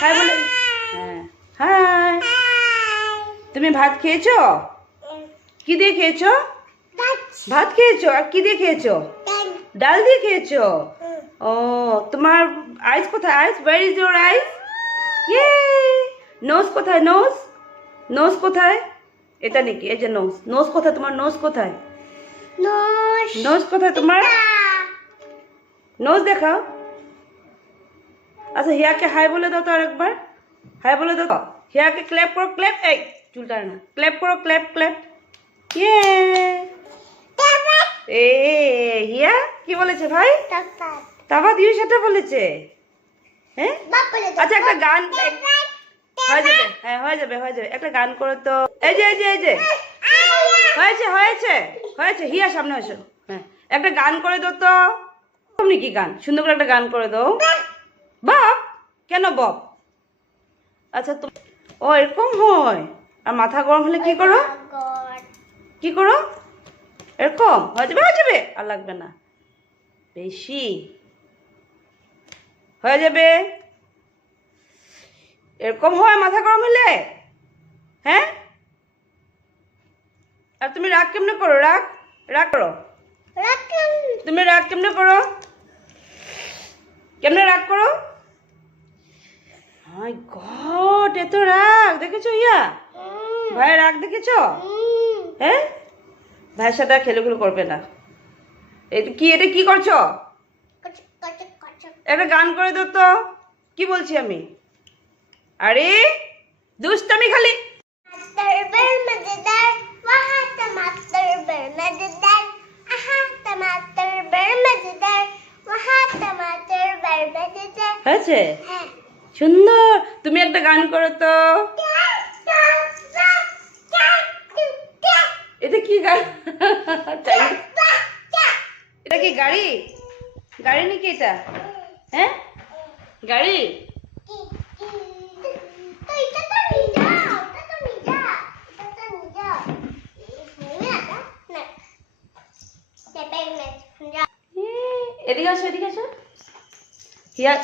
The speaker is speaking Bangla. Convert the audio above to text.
হাই বলে। হ্যাঁ হাই। তুমি ভাত খেয়েছো? কি দিয়ে খেয়েছো? ভাত খেয়েছো? আর কি দিয়ে খেয়েছো? ডাল দিয়ে খেয়েছো? ও তোমার আইস কোথায়? আইস, ওয়্যার ইজ ইওর আইস? ইয়ে। নোজ কোথায়? নোজ, নোজ কোথায়? এটা নাকি? এই যে নোজ, নোজ কোথায় তোমার? নোজ কোথায়? নোজ কোথায় তোমার? নোজ দেখাও। আচ্ছা হিয়াকে হাই বলে দাও তো আরেকবার। হাই বলে দাও। হিয়াকে ক্ল্যাপ করো, ক্ল্যাপ। এই চুলটা না, ক্ল্যাপ করো, ক্ল্যাপ ক্ল্যাপ। ইয়ে। এ হিয়া কি বলেছে ভাই? তাবা দিয়ে সেটা বলেছে। হ্যাঁ আচ্ছা একটা গান হয়ে যাবে। হ্যাঁ হয়ে যাবে, হয়ে যাবে। একটা গান করো তো। এই যে এই যে এই যে হয়েছে হয়েছে হয়েছে। হিয়া সামনে আসো। হ্যাঁ একটা গান করে দাও তো। তুমি কি গান? সুন্দর করে একটা গান করে দাও। বাপ? কেন বপ? আচ্ছা তো ও এরকম হয়। আর মাথা গরম হলে কি করো? কি করো? এরকম হয়ে যাবে, হয়ে যাবে। আর লাগবে না বেশি, হয়ে যাবে। এরকম হয় মাথা গরম হলে? হ্যাঁ। আর তুমি রাগ কেমনে করো? রাগ, রাগ করো। তুমি রাগ কেমনে করো? কেমনে রাগ করো? মাই গড, এত রাগ দেখেছো ইয়া? ভাই রাগ দেখেছো? হ্যাঁ ভাইয়ের সাথে খেলুখেলু করবে না। এটা কি, এটা কি করছো? একটা গান করে দাও তো। কি বলছি আমি? আরে দুষ্টামি খালি। হয়েছে সুন্দর। তুমি একটা গান করো তো। এটা কি গান? এটা কি গাড়ি? গাড়ি নাকি এটা? হ্যাঁ গাড়ি। এদিকে আসো, এদিকে আসো। হিয়া